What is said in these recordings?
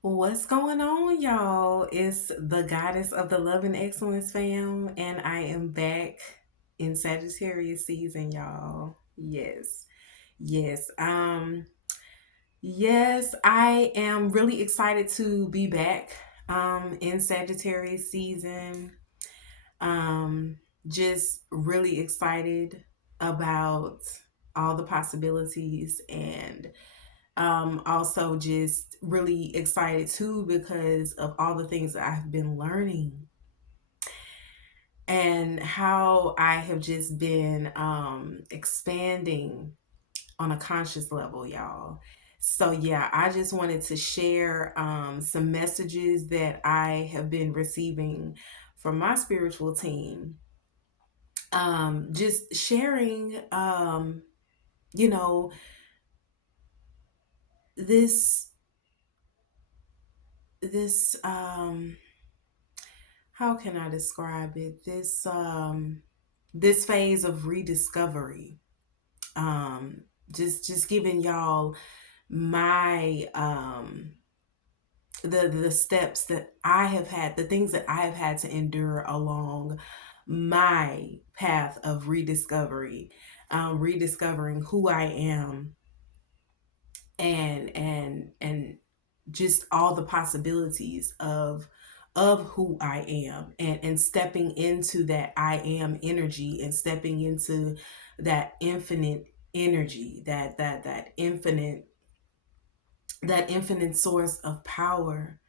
What's going on, y'all? It's the goddess of the love and excellence fam, and I am back in Sagittarius season, y'all. Yes, yes, yes, I am really excited to be back in Sagittarius season. Um, just really excited about all the possibilities and also just really excited too because of all the things that I've been learning and how I have just been expanding on a conscious level, y'all. So, yeah, I just wanted to share some messages that I have been receiving from my spiritual team. Just sharing, you know, this, this, how can I describe it? This phase of rediscovery. Um just giving y'all my the steps that I have had, the things that I have had to endure along my path of rediscovery, rediscovering who I am and just all the possibilities of who I am and stepping into that I am energy and stepping into that infinite energy, that infinite source of power.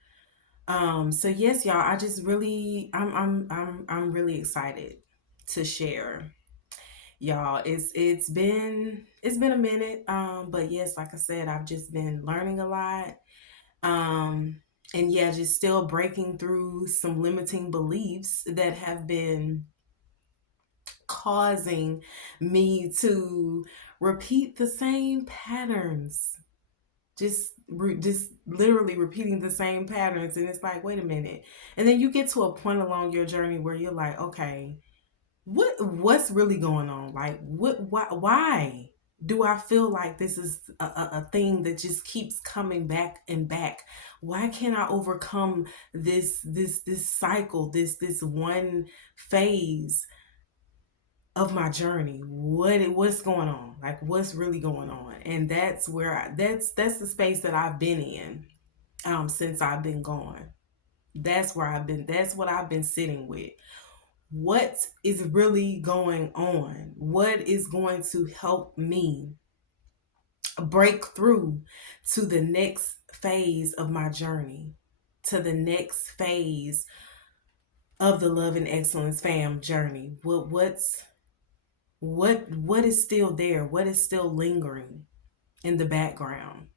So yes, y'all, I just really I'm really excited to share. Y'all, it's been a minute. But yes, like I said, I've just been learning a lot. Um, and yeah, just still breaking through some limiting beliefs that have been causing me to repeat the same patterns. Just literally repeating the same patterns, and it's like, wait a minute. And then you get to a point along your journey where you're like, okay, what's really going on? Like, why do I feel like this is a thing that just keeps coming back and back? Why can't I overcome this cycle, this one phase of my journey? What's going on? Like, what's really going on? And that's where that's the space that I've been in since I've been gone. That's where I've been. That's what I've been sitting with. What is really going on? What is going to help me break through to the next phase of my journey, to the next phase of the love and excellence fam journey? What is still there? What is still lingering in the background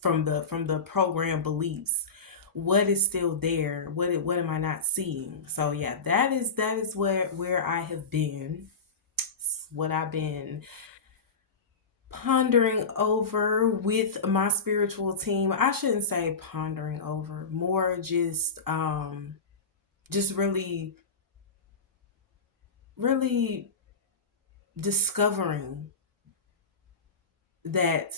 from the program beliefs? What is still there? What am I not seeing? So yeah, that is where I have been, what I've been pondering over with my spiritual team. I shouldn't say pondering over, more just really discovering that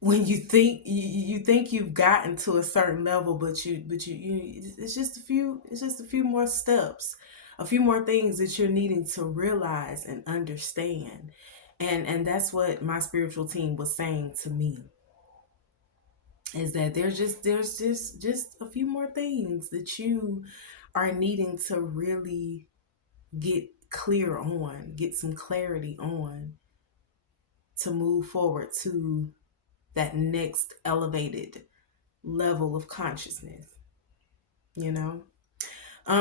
when you think you've gotten to a certain level, but it's just a few more steps, a few more things that you're needing to realize and understand. And that's what my spiritual team was saying to me, is that there's just a few more things that you are needing to really get clear on, get some clarity on, to move forward to that next elevated level of consciousness, you know?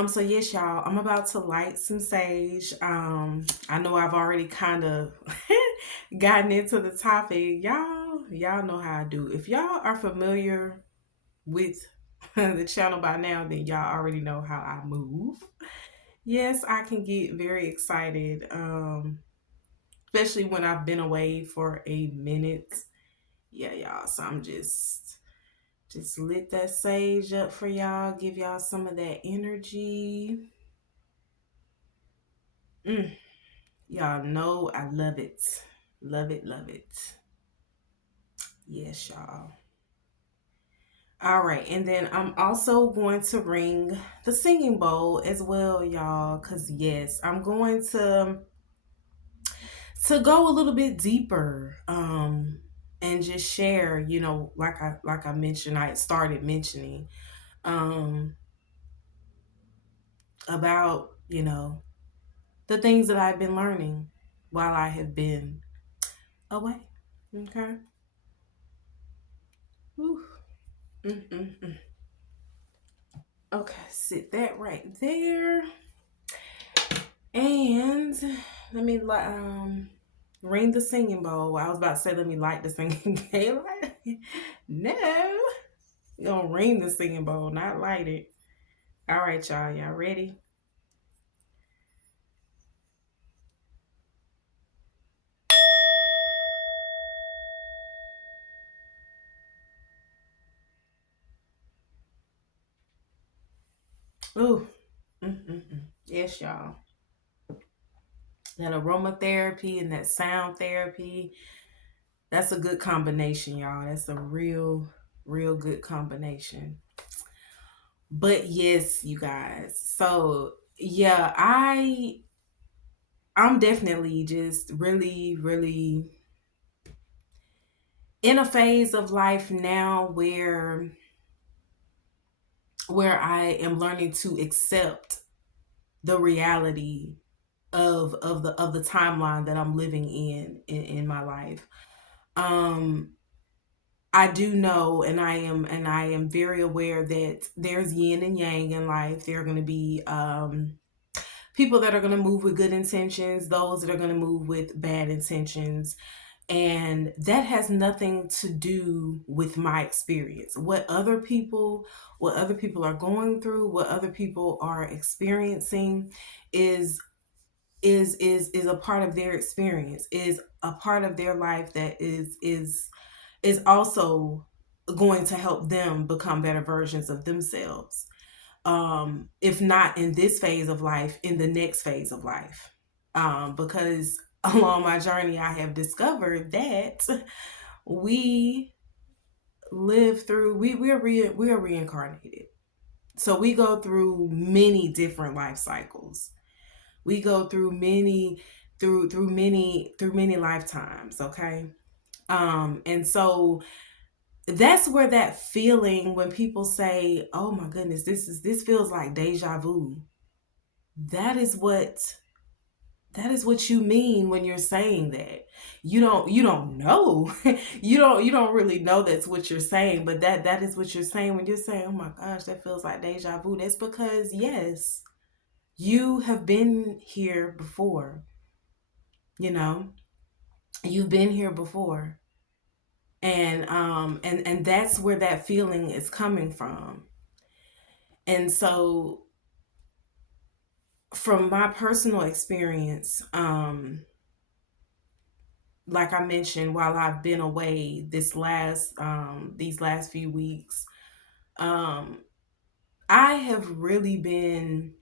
So yes, y'all, I'm about to light some sage. I know I've already kind of gotten into the topic. Y'all know how I do. If y'all are familiar with the channel by now, then y'all already know how I move. Yes, I can get very excited, especially when I've been away for a minute. Yeah, y'all. So I'm just lit that sage up for y'all, give y'all some of that energy. Mm, y'all know I love it. Love it, love it. Yes, y'all. All right, and then I'm also going to ring the singing bowl as well, y'all, cuz yes, I'm going to go a little bit deeper and just share, like I mentioned, I started mentioning um about, the things that I've been learning while I have been away. Okay. Whew. Mm-mm-mm. Okay, sit that right there. And let me ring the singing bowl. I was about to say let me light the singing bowl. No. You're gonna ring the singing bowl, not light it. All right, y'all. Y'all ready? Ooh. Mm-mm-mm. Yes, y'all. That aromatherapy and that sound therapy. That's a good combination, y'all. That's a real, real good combination. But yes, you guys. So yeah, I'm definitely just really, really in a phase of life now where I am learning to accept the reality of the timeline that I'm living in my life. Um I do know, and I am very aware that there's yin and yang in life. There are going to be people that are going to move with good intentions, those that are going to move with bad intentions, and that has nothing to do with my experience. What other people are going through, what other people are experiencing is is a part of their experience, is a part of their life that is also going to help them become better versions of themselves. If not in this phase of life, in the next phase of life. Because along my journey, I have discovered that we we are reincarnated. So we go through many different life cycles. We go through many lifetimes, okay? And so that's where that feeling when people say, "Oh my goodness, this feels like deja vu." That is what that is what you mean when you're saying that. You don't know. You don't really know that's what you're saying, but that is what you're saying when you're saying, "Oh my gosh, that feels like deja vu." That's because yes, you have been here before, you know. You've been here before. And that's where that feeling is coming from. And so from my personal experience, like I mentioned, while I've been away these last few weeks, um, I have really been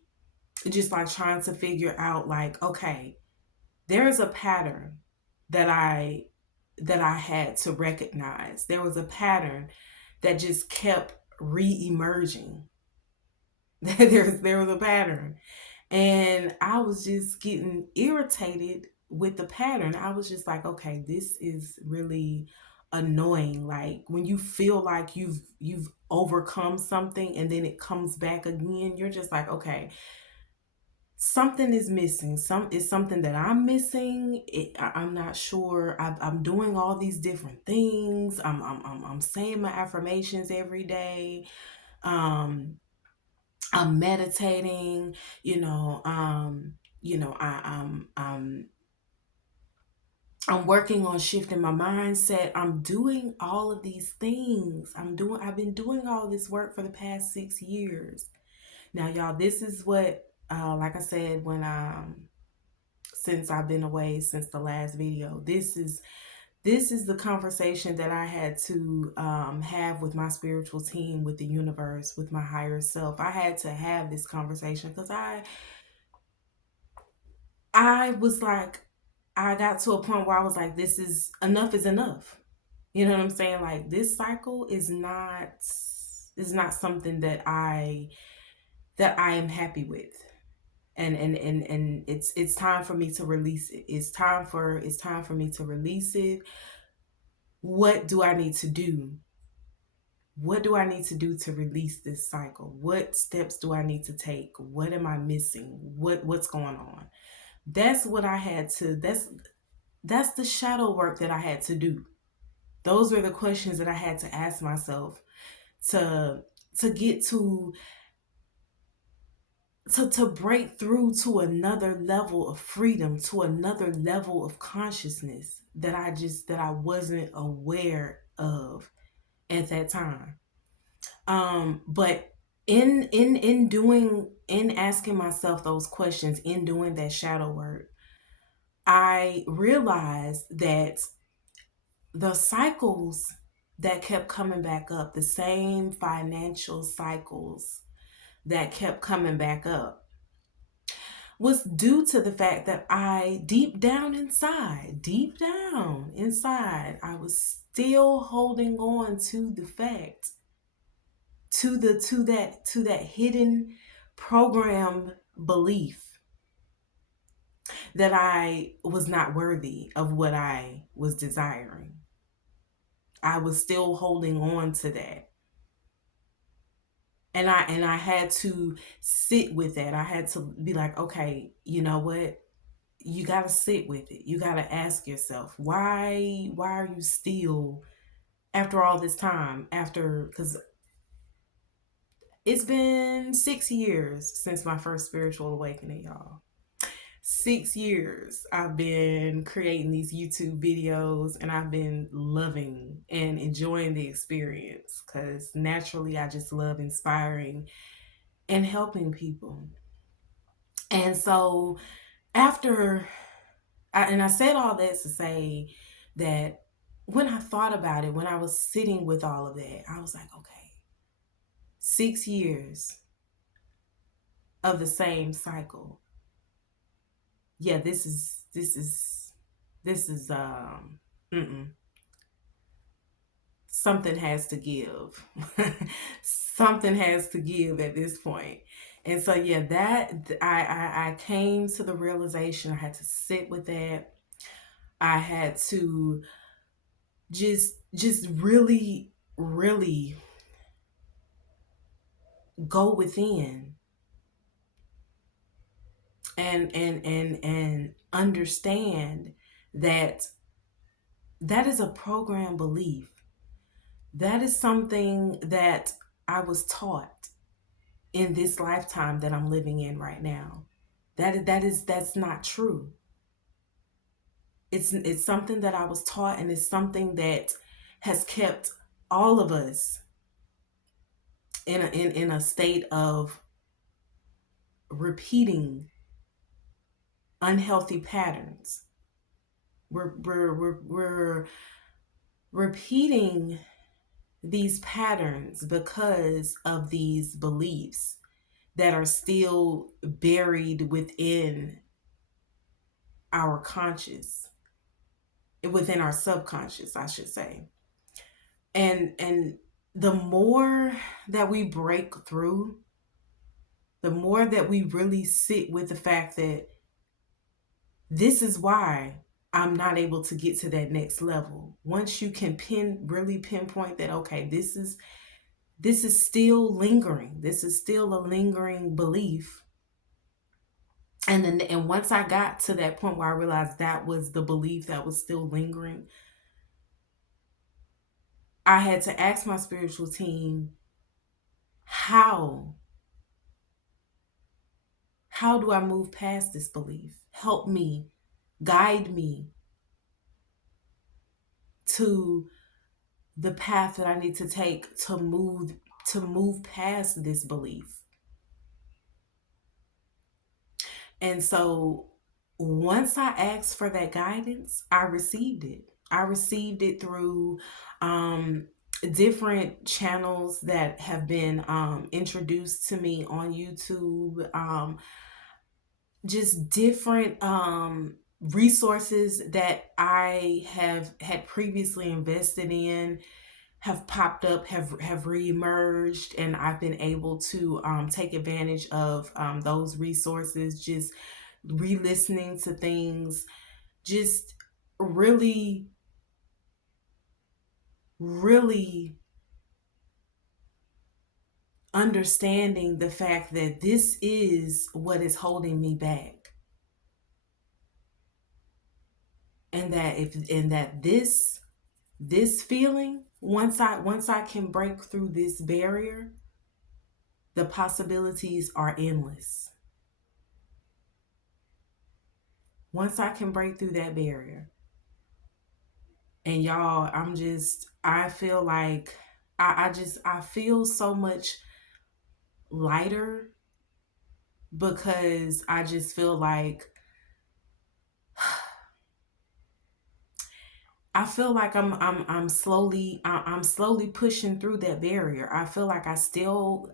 just like trying to figure out, like, okay, there is a pattern that I had to recognize. There was a pattern that just kept re-emerging. There was a pattern. And I was just getting irritated with the pattern. I was just like, okay, this is really annoying. Like when you feel like you've overcome something and then it comes back again, you're just like, okay, something is missing. It's something that I'm missing. I'm not sure. I'm doing all these different things. I'm saying my affirmations every day. Um, I'm meditating, I'm working on shifting my mindset. I'm doing all of these things. I've been doing all this work for the past 6 years. Now, y'all, this is what like I said, when since I've been away since the last video, this is the conversation that I had to have with my spiritual team, with the universe, with my higher self. I had to have this conversation because I was like, I got to a point where I was like, this is enough is enough. You know what I'm saying? Like this cycle is not. This is not something that I am happy with. And it's time for me to release it. It's time for me to release it. What do I need to do? What do I need to do to release this cycle? What steps do I need to take? What am I missing? What's going on? That's what I had to that's the shadow work that I had to do. Those were the questions that I had to ask myself to get to break through to another level of freedom, to another level of consciousness that I wasn't aware of at that time. But in asking myself those questions, in doing that shadow work, I realized that the cycles that kept coming back up, the same financial cycles that kept coming back up, was due to the fact that I deep down inside, I was still holding on to the fact, to that hidden program belief that I was not worthy of what I was desiring. I was still holding on to that. And I had to sit with that. I had to be like, okay, you know what? You got to sit with it. You got to ask yourself, why are you still, after all this time, after, cuz it's been 6 years since my first spiritual awakening, y'all. 6 years I've been creating these YouTube videos, and I've been loving and enjoying the experience because naturally I just love inspiring and helping people. And so after and I said all that to say that when I thought about it, when I was sitting with all of that, I was like, okay, 6 years of the same cycle. Yeah, this is mm-mm. Something has to give. Something has to give at this point. And so yeah, I came to the realization I had to sit with that. I had to just really really go within and understand that that is a program belief. That is something that I was taught in this lifetime that I'm living in right now. That's not true. It's something that I was taught, and it's something that has kept all of us in a state of repeating unhealthy patterns. We're repeating these patterns because of these beliefs that are still buried within our conscious, within our subconscious, I should say. And the more that we break through, the more that we really sit with the fact that this is why I'm not able to get to that next level. Once you can really pinpoint that, okay, this is still lingering. This is still a lingering belief. And once I got to that point where I realized that was the belief that was still lingering, I had to ask my spiritual team, how how do I move past this belief? Help me, guide me to the path that I need to take to move past this belief. And so once I asked for that guidance, I received it. I received it through different channels that have been introduced to me on YouTube, just different resources that I have had previously invested in have popped up, have reemerged, and I've been able to take advantage of those resources, just re-listening to things, just really, really understanding the fact that this is what is holding me back, and that this feeling, once I can break through this barrier, the possibilities are endless. Once I can break through that barrier, and y'all, I feel like I feel so much lighter, because I just feel like I'm slowly pushing through that barrier. I feel like I still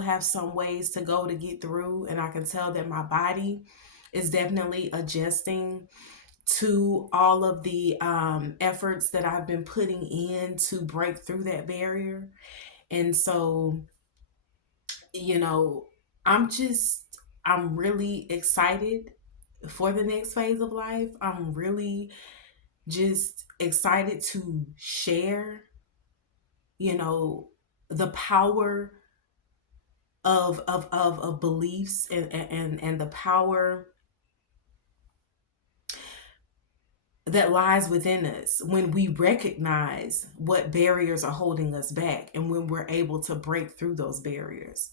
have some ways to go to get through, and I can tell that my body is definitely adjusting to all of the efforts that I've been putting in to break through that barrier. And so, you know, I'm really excited for the next phase of life. I'm really just excited to share, you know, the power of beliefs, and the power that lies within us when we recognize what barriers are holding us back, and when we're able to break through those barriers.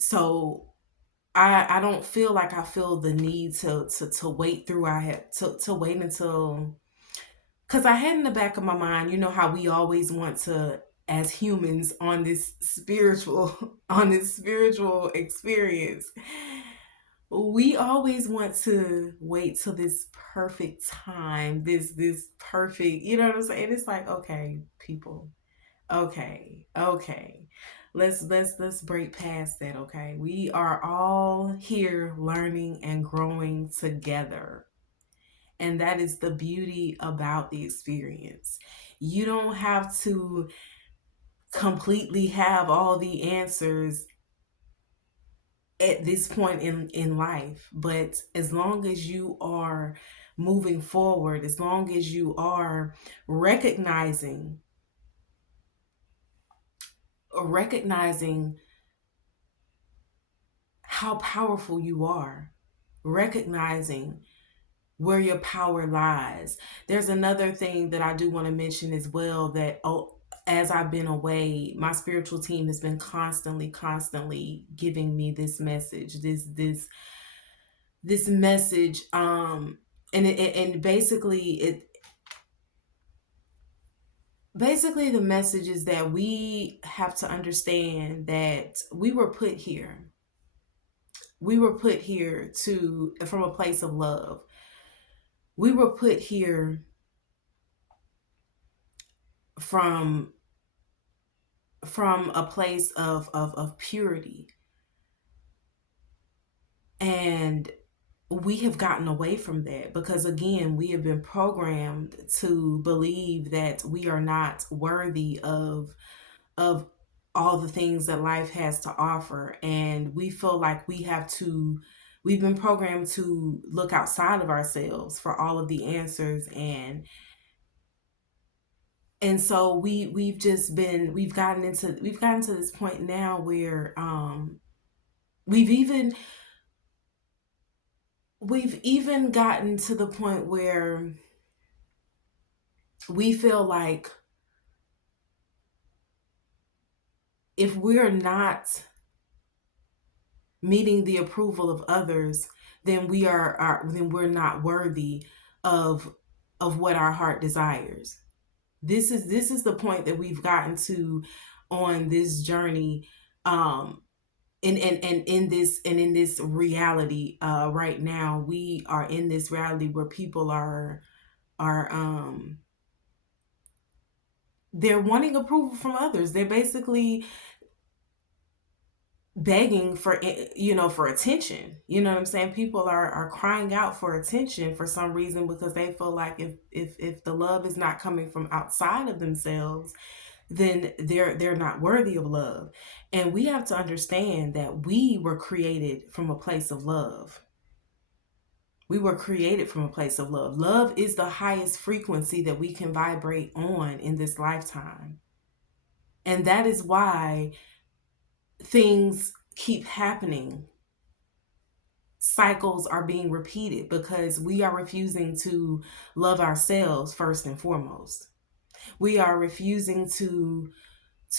So I don't feel like I feel the need to wait through. I had to wait until, because I had in the back of my mind, you know how we always want to, as humans on this spiritual on this spiritual experience, we always want to wait till this perfect time, this perfect, you know what I'm saying? It's like, okay, people, okay, let's break past that. Okay, we are all here learning and growing together, and that is the beauty about the experience. You don't have to completely have all the answers at this point in life, but as long as you are moving forward, as long as you are recognizing recognizing how powerful you are, recognizing where your power lies. There's another thing that I do want to mention as well, that as I've been away, my spiritual team has been constantly giving me this message, this message, and basically the message is that we have to understand that we were put here to from a place of love. We were put here from a place of purity, and we have gotten away from that because, again, we have been programmed to believe that we are not worthy of all the things that life has to offer, and we feel like we've been programmed to look outside of ourselves for all of the answers. And so we've gotten to this point now where we've even we've even gotten to the point where we feel like if we're not meeting the approval of others, then then we're not worthy of what our heart desires. This is the point that we've gotten to on this journey, and in this reality. Right now we are in this reality where people are they're wanting approval from others. They're basically begging for, for attention. You know what I'm saying? People are crying out for attention for some reason, because they feel like if the love is not coming from outside of themselves, then they're not worthy of love. And we have to understand that we were created from a place of love. We were created from a place of love. Love is the highest frequency that we can vibrate on in this lifetime. And that is why things keep happening. Cycles are being repeated because we are refusing to love ourselves first and foremost. We are refusing to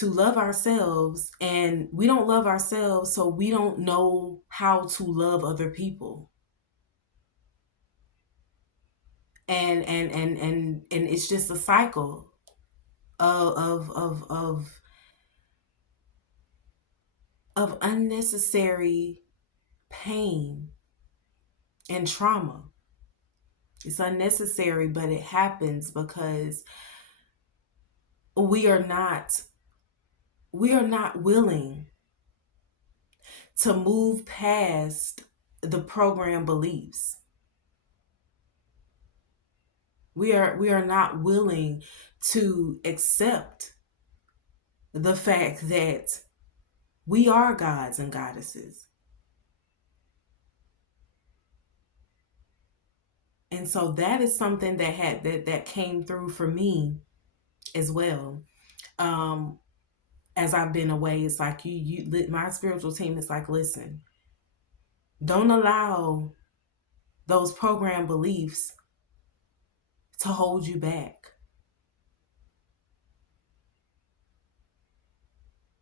love ourselves, and we don't love ourselves, so we don't know how to love other people. And it's just a cycle of of unnecessary pain and trauma. It's unnecessary, but it happens because we are not we are not willing to move past the program beliefs. We are not willing to accept the fact that we are gods and goddesses. And so that is something that came through for me as well. Um, as I've been away, it's like my spiritual team is like, listen, don't allow those program beliefs to hold you back.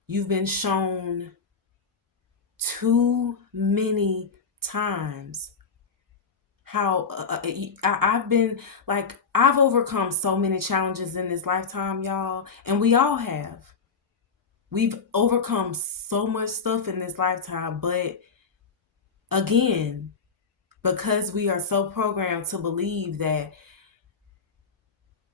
You've been shown too many times how I've been like, I've overcome so many challenges in this lifetime, y'all, and we all have. We've overcome so much stuff in this lifetime, but again, because we are so programmed to believe that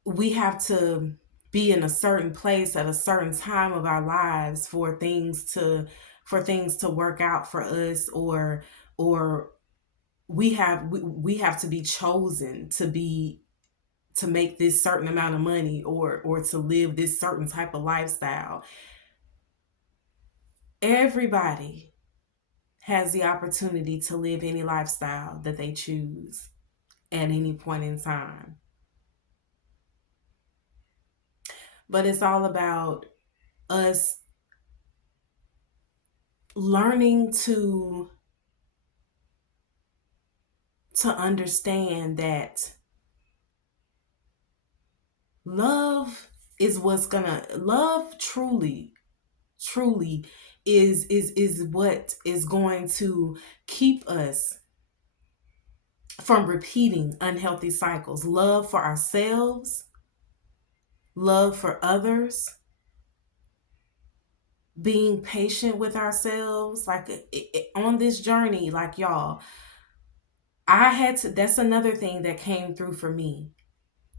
we have to be in a certain place at a certain time of our lives for things to work out for us, or we have to be chosen to make this certain amount of money, or to live this certain type of lifestyle. Everybody has the opportunity to live any lifestyle that they choose at any point in time. But it's all about us learning to understand that love is what's gonna love truly is what is going to keep us from repeating unhealthy cycles. Love for ourselves, love for others, being patient with ourselves. Like on this journey, like y'all, I had to, that's another thing that came through for me.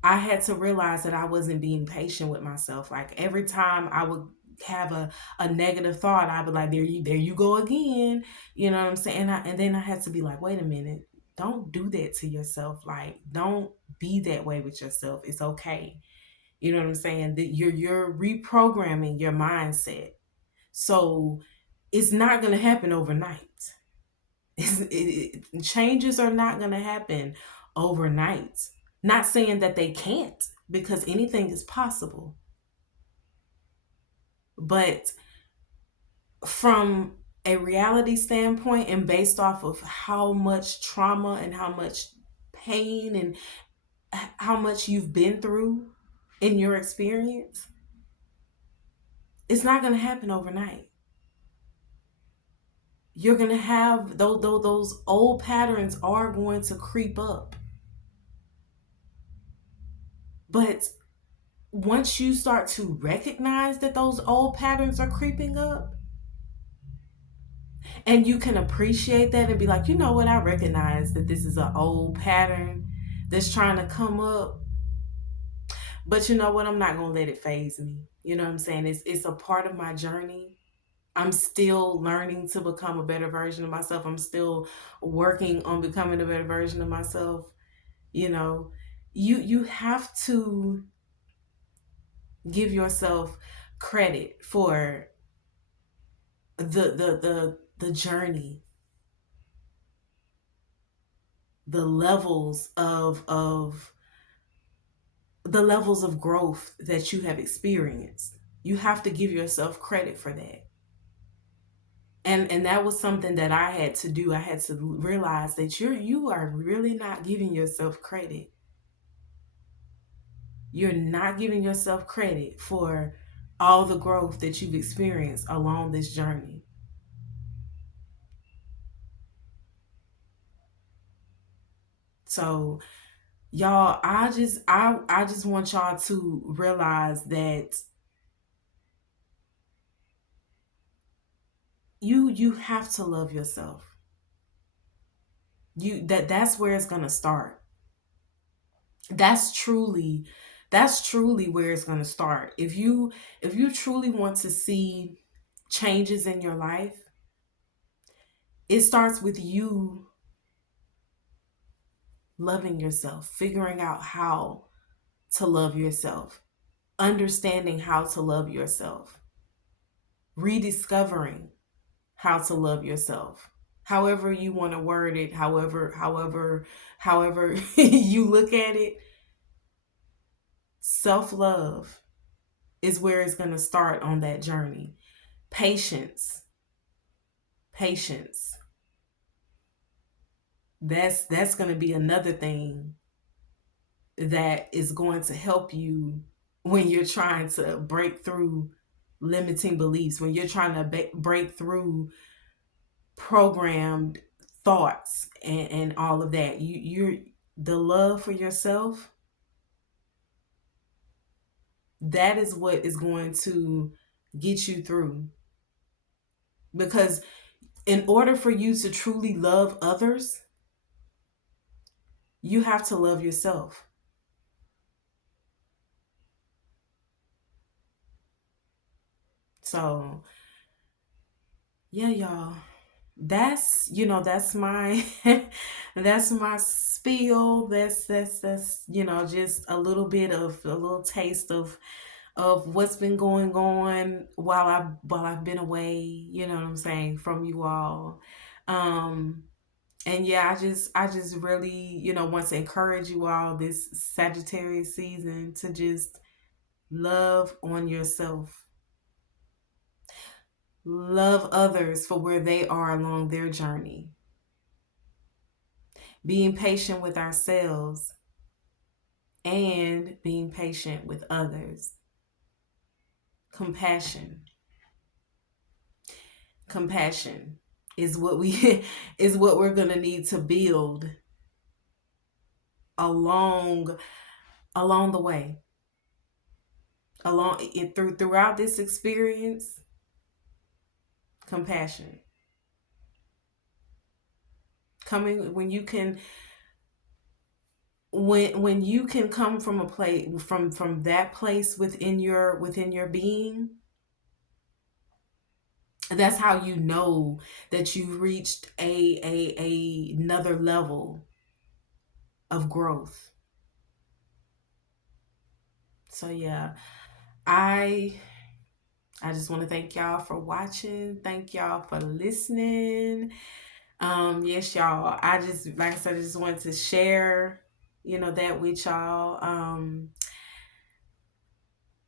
I had to realize that I wasn't being patient with myself. Like every time I would have a negative thought, I would like, there you go again. You know what I'm saying? And then I had to be like, wait a minute, don't do that to yourself. Like, don't be that way with yourself. It's okay. You know what I'm saying? That you're reprogramming your mindset. So it's not gonna happen overnight. Changes are not gonna happen overnight. Not saying that they can't, because anything is possible. But from a reality standpoint, and based off of how much trauma and how much pain and how much you've been through in your experience, it's not going to happen overnight. You're going to have those old patterns are going to creep up. But once you start to recognize that those old patterns are creeping up, and you can appreciate that and be like, you know what, I recognize that this is an old pattern that's trying to come up, but you know what, I'm not going to let it phase me. You know what I'm saying? It's a part of my journey. I'm still learning to become a better version of myself. I'm still working on becoming a better version of myself. You know, you have to give yourself credit for the journey, the levels of growth that you have experienced. You have to give yourself credit for that. And that was something that I had to do. I had to realize that you are really not giving yourself credit. You're not giving yourself credit for all the growth that you've experienced along this journey. So y'all, I just want y'all to realize that you have to love yourself. That's where it's going to start. That's truly that's truly where it's going to start. If you truly want to see changes in your life, it starts with you loving yourself, figuring out how to love yourself, understanding how to love yourself, rediscovering how to love yourself. However you want to word it, however you look at it, self-love is where it's going to start on that journey. Patience, patience. That's going to be another thing that is going to help you when you're trying to break through limiting beliefs, when you're trying to break through programmed thoughts and all of that. You're the love for yourself, that is what is going to get you through. Because in order for you to truly love others, you have to love yourself. So, yeah, y'all. That's my that's my spiel. That's just a little taste of what's been going on while I've been away, you know what I'm saying, from you all. Um and yeah, I just really, want to encourage you all this Sagittarius season to just love on yourself. Love others for where they are along their journey. Being patient with ourselves and being patient with others. Compassion. Compassion is what we is what we're going to need to build along along the way. Throughout this experience, compassion. Coming when you can come from a place from that place within your being, that's how you know that you've reached another level of growth. So yeah, I I just want to thank y'all for watching. Thank y'all for listening. Yes, y'all. I just, like I said, I just wanted to share, that with y'all.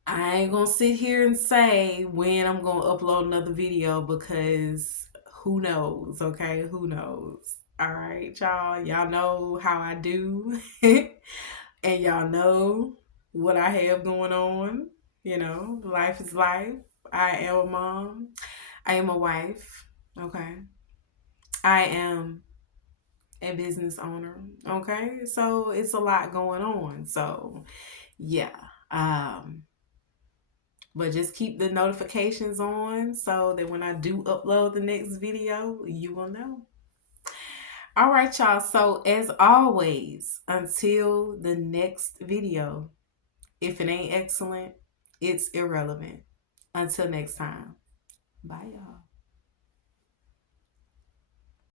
I ain't gonna sit here and say when I'm gonna upload another video because who knows, okay? Who knows? All right, y'all. Y'all know how I do. And y'all know what I have going on. Life is life. I am a mom. I am a wife. Okay. I am a business owner. Okay. So it's a lot going on. So yeah. Um, but just keep the notifications on so that when I do upload the next video, you will know. All right, y'all. So as always, until the next video, if it ain't excellent, it's irrelevant. Until next time. Bye, y'all.